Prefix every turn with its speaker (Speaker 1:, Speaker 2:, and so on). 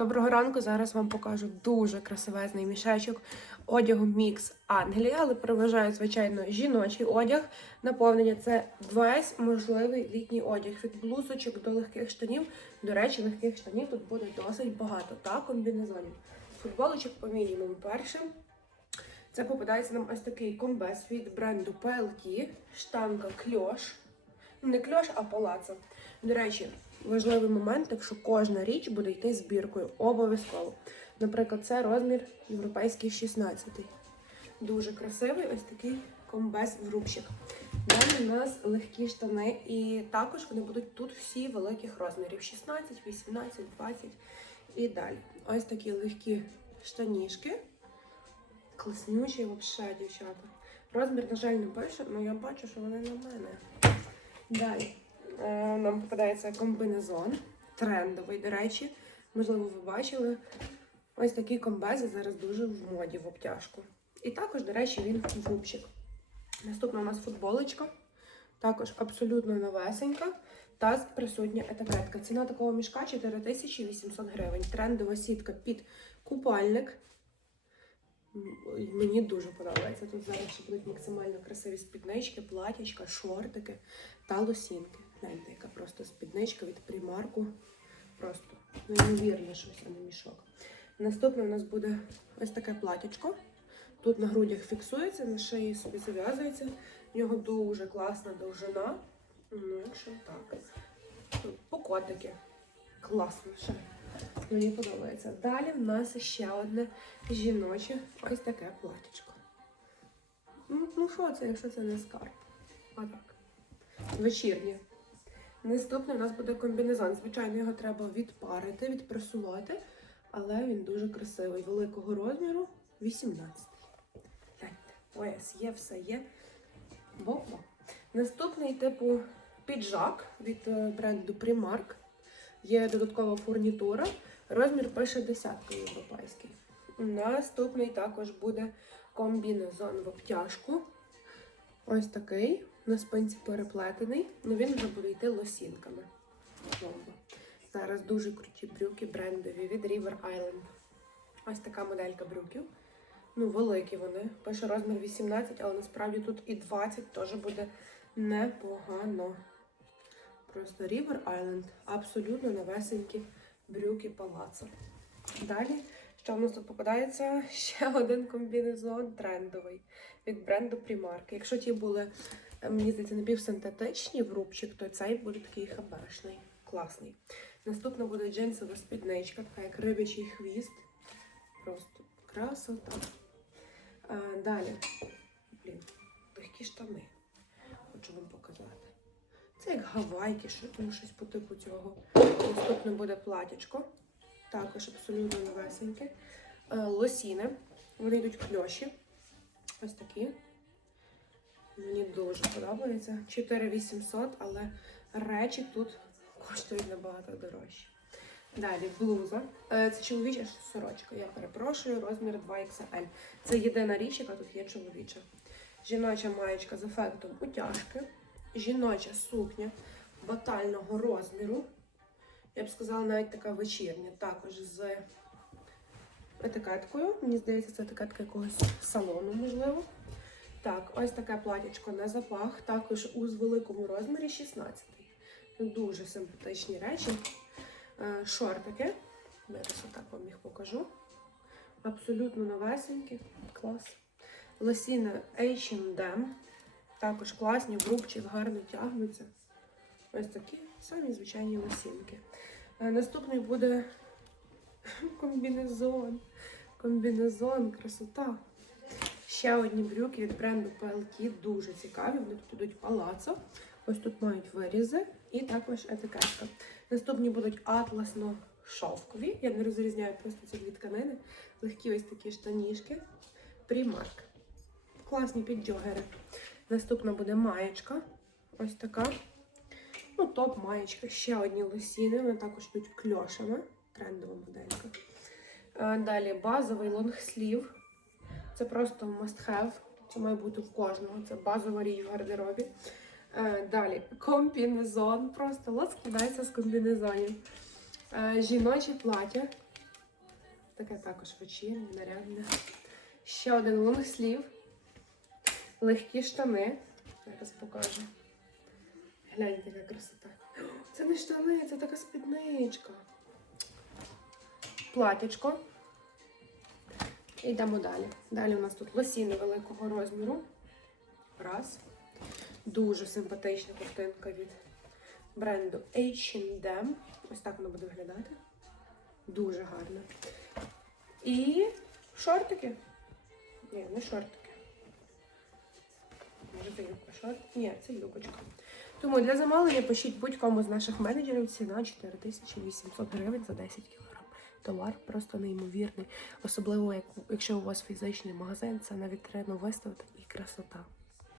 Speaker 1: Доброго ранку. Зараз вам покажу дуже красивезний мішечок одягу мікс Англія, але переважає, звичайно, жіночий одяг. Наповнення це весь можливий літній одяг від блузочок до легких штанів. До речі, легких штанів тут буде досить багато та комбінезонів. Футболочок по мінімуму першим. Це попадається нам ось такий комбез від бренду PLT, штанга кльош. Не кльош, а палацо. До речі, важливий момент, якщо кожна річ буде йти збіркою. Обов'язково. Наприклад, це розмір європейський 16. Дуже красивий ось такий комбез в рубчик. Далі у нас легкі штани, і також вони будуть тут всі великих розмірів: 16, 18, 20 і далі. Ось такі легкі штанішки. Класнючі взагалі, дівчата. Розмір, на жаль, не пише, але я бачу, що вони на мене. Далі нам попадається комбінезон, трендовий, до речі. Можливо, ви бачили. Ось такі комбези зараз дуже в моді в обтяжку. І також, до речі, він в рубчик. Наступна у нас футболочка. Також абсолютно новесенька. Та присутня етикетка. Ціна такого мішка 4800 гривень. Трендова сітка під купальник. Мені дуже подобається. Тут зараз ще будуть максимально красиві спіднички, платячка, шортики та лосінки. Гляньте, яка просто спідничка від примарку. Просто неймовірне щось, а не мішок. Наступне у нас буде ось таке платячко. Тут на грудях фіксується, на шиї собі зав'язується. В нього дуже класна довжина. Ну, якщо так. Тут покотики. Класно ще. Мені подобається. Далі в нас ще одне жіноче ось таке платічко. Ну, ну що це, якщо це не скарб? Отак. Вечірнє. Наступний у нас буде комбінезон. Звичайно, його треба відпарити, відпресувати, але він дуже красивий. Великого розміру 18. Гляньте, пояс є, все є. Бо-бо. Наступний типу піджак від е, бренду Primark. Є додаткова фурнітура. Розмір пише десятка європейський. Наступний також буде комбінезон в обтяжку. Ось такий. На спинці переплетений. Ну він вже буде йти лосінками. Бомба. Зараз дуже круті брюки брендові від River Island. Ось така моделька брюків. Ну, великі вони. Пише розмір 18, але насправді тут і 20 теж буде непогано. Просто River Island. Абсолютно новесенькі брюки палацо. Далі, що в нас тут попадається? Ще один комбінезон трендовий від бренду Primark. Якщо ті були, мені здається, напівсинтетичні в рубчик, то цей буде такий хабешний, класний. Наступна буде джинсова спідничка, така як рибячий хвіст. Просто красота. А, далі, блін, легкі штани. Хочу вам показати. Це як гавайки, що, ну, щось по типу цього. Наступне буде платячко. Також абсолютно новесеньке. Е, Лосіни. Вони йдуть кльоші. Ось такі. Мені дуже подобається. 4800, але речі тут коштують набагато дорожче. Далі блуза. Е, Це чоловіча сорочка. Я перепрошую, розмір 2XL. Це єдина річ, яка тут є чоловіча. Жіноча маєчка з ефектом утяжки. Жіноча сукня батального розміру. Я б сказала, навіть така вечірня, також з етикеткою. Мені здається, це етикетка якогось салону, можливо. Так, ось таке платячко на запах, також у великому розмірі 16. Дуже симпатичні речі. Е, Шортики. Зараз отак вам їх покажу. Абсолютно новесенькі. Клас. Лосіна H&M. Також класні, в гарно тягнуться. Ось такі самі звичайні лосінки. Е, Наступний буде комбінезон. Комбінезон, красота. Ще одні брюки від бренду PLT, дуже цікаві. Вони тут йдуть палацо. Ось тут мають вирізи і також етикетка. Наступні будуть атласно-шовкові. Я не розрізняю просто ці дві тканини. Легкі ось такі штанішки. Primark. Класні підджогери. Наступна буде маєчка. Ось така. Ну, топ маєчка. Ще одні лосіни. Вони також йдуть кльошами. Трендова моделька. Е, Далі базовий лонгслів. Це просто must have. Це має бути в кожного. Це базова річ в гардеробі. Е, Далі комбінезон. Просто лот з комбінезонів. Е, Жіноче плаття. таке також вечірнє, нарядне. Ще один лонгслів. Легкі штани. Зараз покажу. Гляньте, яка красота. Це не штани, це така спідничка. Платячко. Йдемо далі. Далі у нас тут лосіни великого розміру. Раз. Дуже симпатична картинка від бренду H&M. Ось так воно буде виглядати. Дуже гарно. І шортики. Ні, не шортики. Може це юбка шорт? Ні, це юбочка. Тому для замовлення пишіть будь-кому з наших менеджерів ціна 4800 гривень за 10 кг. Товар просто неймовірний. Особливо, як, якщо у вас фізичний магазин, це на вітрину виставити і красота.